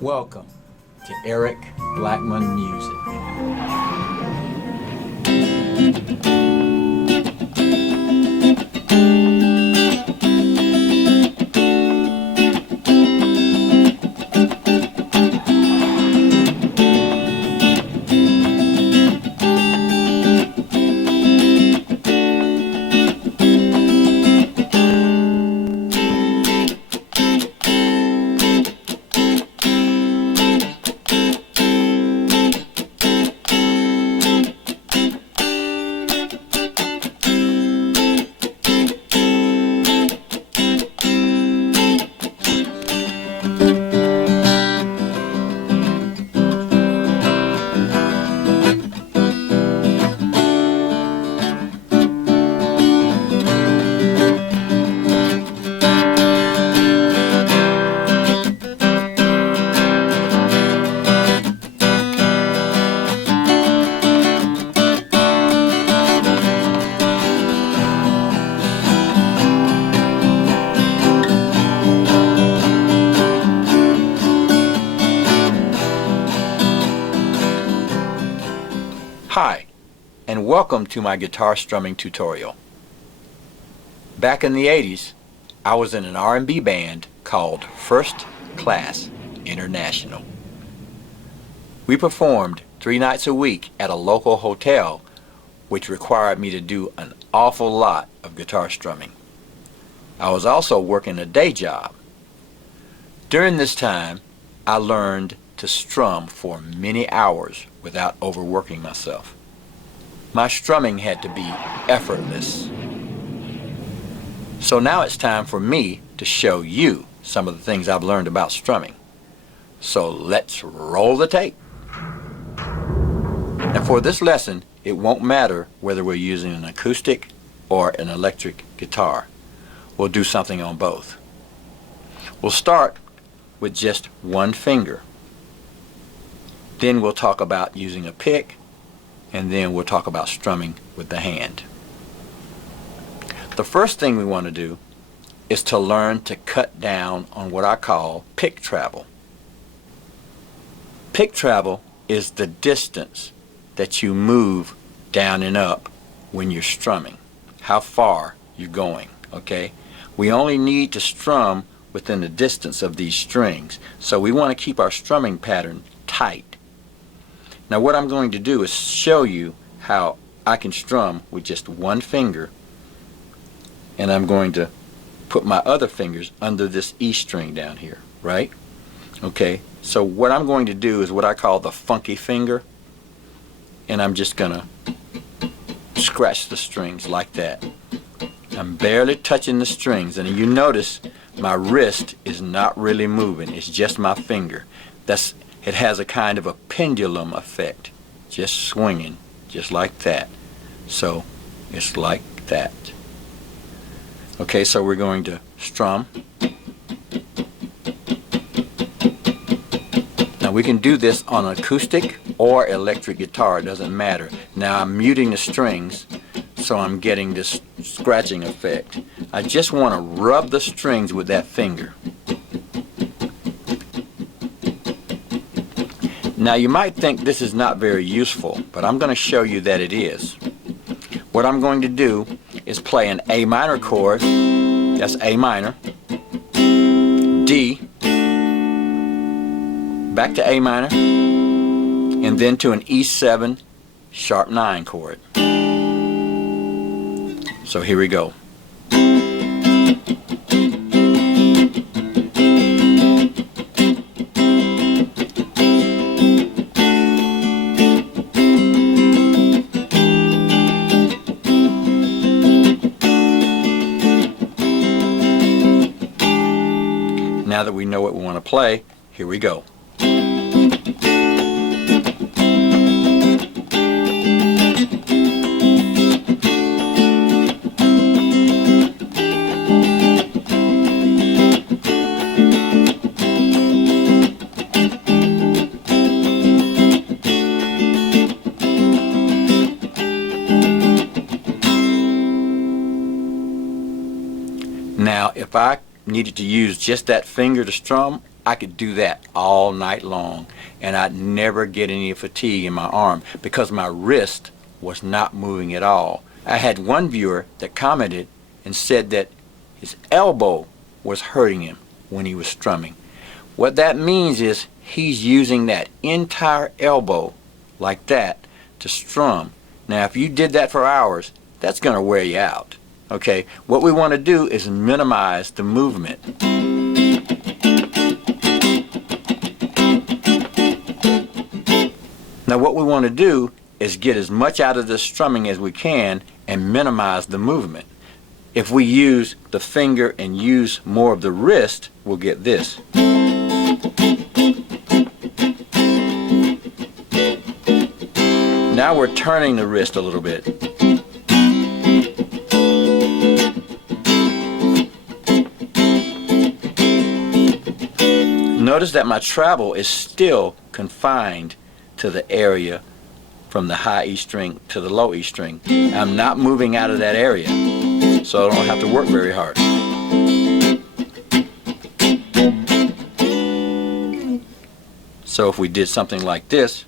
Welcome to Eric Blackmon Music. Hi, and welcome to my guitar strumming tutorial. Back in the 80s, I was in an R&B band called First Class International. We performed 3 nights a week at a local hotel, which required me to do an awful lot of guitar strumming. I was also working a day job. During this time, I learned to strum for many hours without overworking myself. My strumming had to be effortless. So now it's time for me to show you some of the things I've learned about strumming. So let's roll the tape. Now for this lesson, it won't matter whether we're using an acoustic or an electric guitar. We'll do something on both. We'll start with just one finger. Then we'll talk about using a pick, and then we'll talk about strumming with the hand. The first thing we want to do is to learn to cut down on what I call pick travel. Pick travel is the distance that you move down and up when you're strumming, how far you're going, okay? We only need to strum within the distance of these strings, so we want to keep our strumming pattern tight. Now what I'm going to do is show you how I can strum with just one finger, and I'm going to put my other fingers under this E string down here, right? Okay, so what I'm going to do is what I call the funky finger, and I'm just gonna scratch the strings like that. I'm barely touching the strings, and you notice my wrist is not really moving, it's just my finger. It has a kind of a pendulum effect, just swinging, just like that. So it's like that. Okay, so we're going to strum. Now we can do this on an acoustic or electric guitar, it doesn't matter. Now I'm muting the strings, so I'm getting this scratching effect. I just want to rub the strings with that finger. Now you might think this is not very useful, but I'm going to show you that it is. What I'm going to do is play an A minor chord, that's A minor, D, back to A minor, and then to an E7 sharp 9 chord. So here we go. Now that we know what we want to play, here we go. Now, if I needed to use just that finger to strum, I could do that all night long, and I'd never get any fatigue in my arm because my wrist was not moving at all. I had one viewer that commented and said that his elbow was hurting him when he was strumming. What that means is he's using that entire elbow like that to strum. Now if you did that for hours, that's going to wear you out. Okay, what we want to do is minimize the movement. Now what we want to do is get as much out of this strumming as we can and minimize the movement. If we use the finger and use more of the wrist, we'll get this. Now we're turning the wrist a little bit. Notice that my travel is still confined to the area from the high E string to the low E string. I'm not moving out of that area, so I don't have to work very hard. So if we did something like this,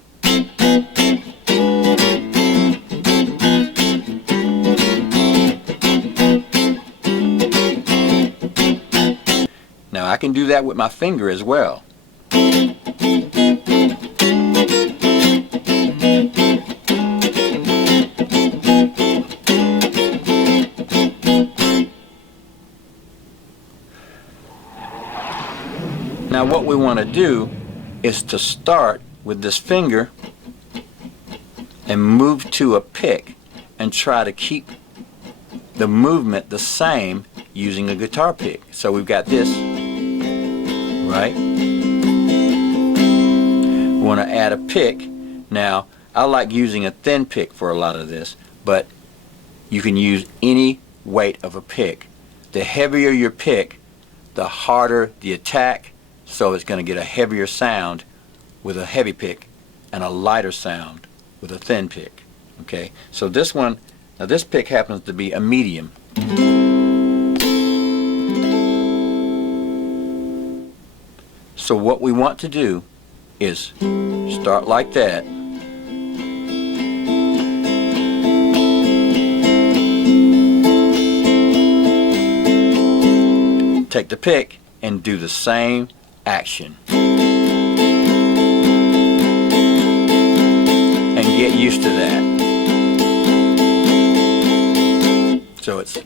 now I can do that with my finger as well. Now what we want to do is to start with this finger and move to a pick and try to keep the movement the same using a guitar pick. So we've got this, right? We want to add a pick. Now I like using a thin pick for a lot of this, but you can use any weight of a pick. The heavier your pick, the harder the attack, so it's going to get a heavier sound with a heavy pick and a lighter sound with a thin pick. Okay, so this one, now this pick happens to be a medium. So what we want to do is start like that. Take the pick and do the same action. And get used to that. So it's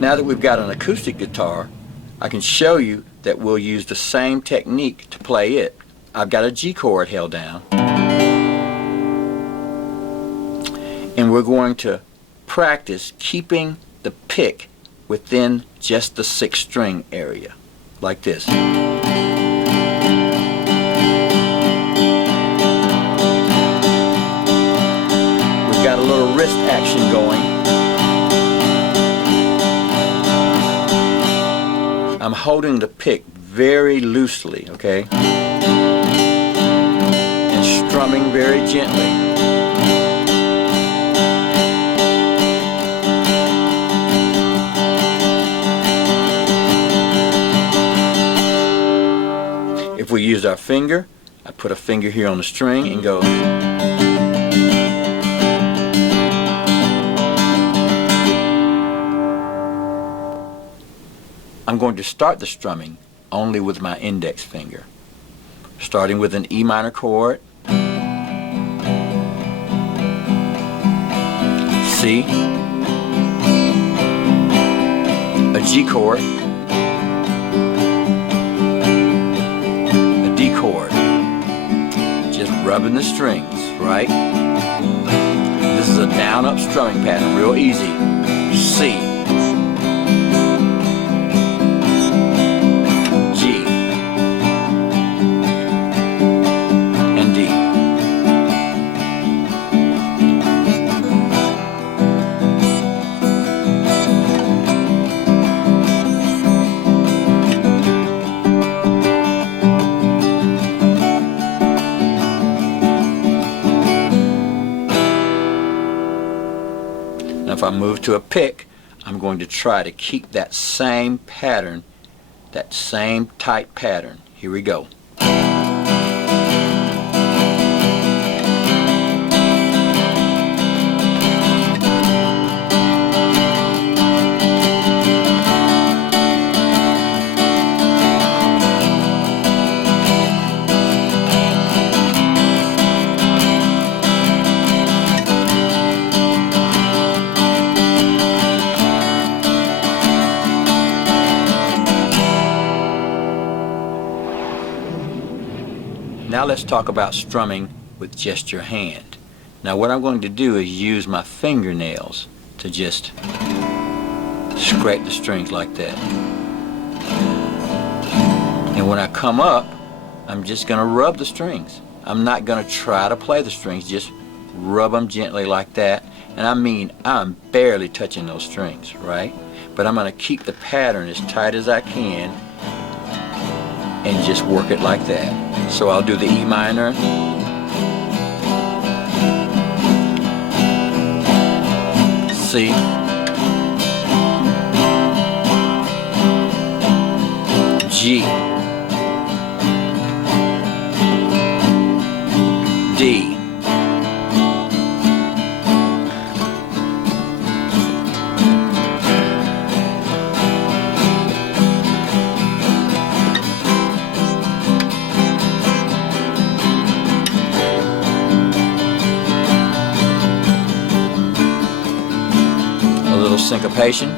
now that we've got an acoustic guitar, I can show you that we'll use the same technique to play it. I've got a G chord held down, and we're going to practice keeping the pick within just the 6th string area, like this. We've got a little wrist action going. I'm holding the pick very loosely, okay? And strumming very gently. If we used our finger, I put a finger here on the string and go. I'm going to start the strumming only with my index finger, starting with an E minor chord, C, a G chord, a D chord, just rubbing the strings, right? This is a down-up strumming pattern, real easy. C, Now if I move to a pick, I'm going to try to keep that same pattern, that same tight pattern. Here we go. Now let's talk about strumming with just your hand. Now what I'm going to do is use my fingernails to just scrape the strings like that. And when I come up, I'm just going to rub the strings. I'm not going to try to play the strings, just rub them gently like that. And I mean, I'm barely touching those strings, right? But I'm going to keep the pattern as tight as I can and just work it like that. So I'll do the E minor, C, G, D, syncopation.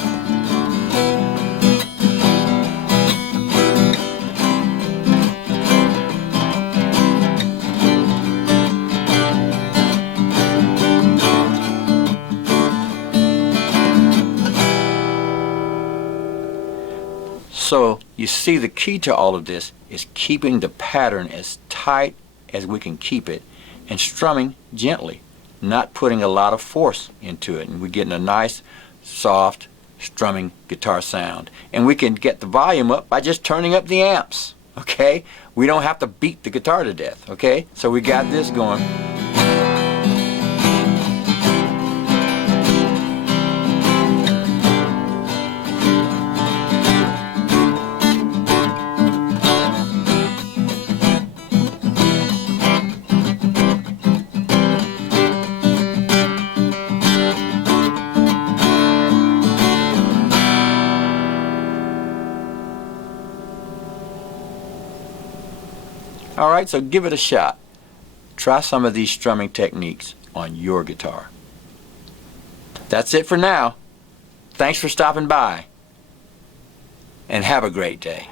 So you see, the key to all of this is keeping the pattern as tight as we can keep it and strumming gently, not putting a lot of force into it, and we're getting a nice soft strumming guitar sound. And we can get the volume up by just turning up the amps, okay? We don't have to beat the guitar to death, okay? So we got this going. Alright, so give it a shot. Try some of these strumming techniques on your guitar. That's it for now. Thanks for stopping by, and have a great day.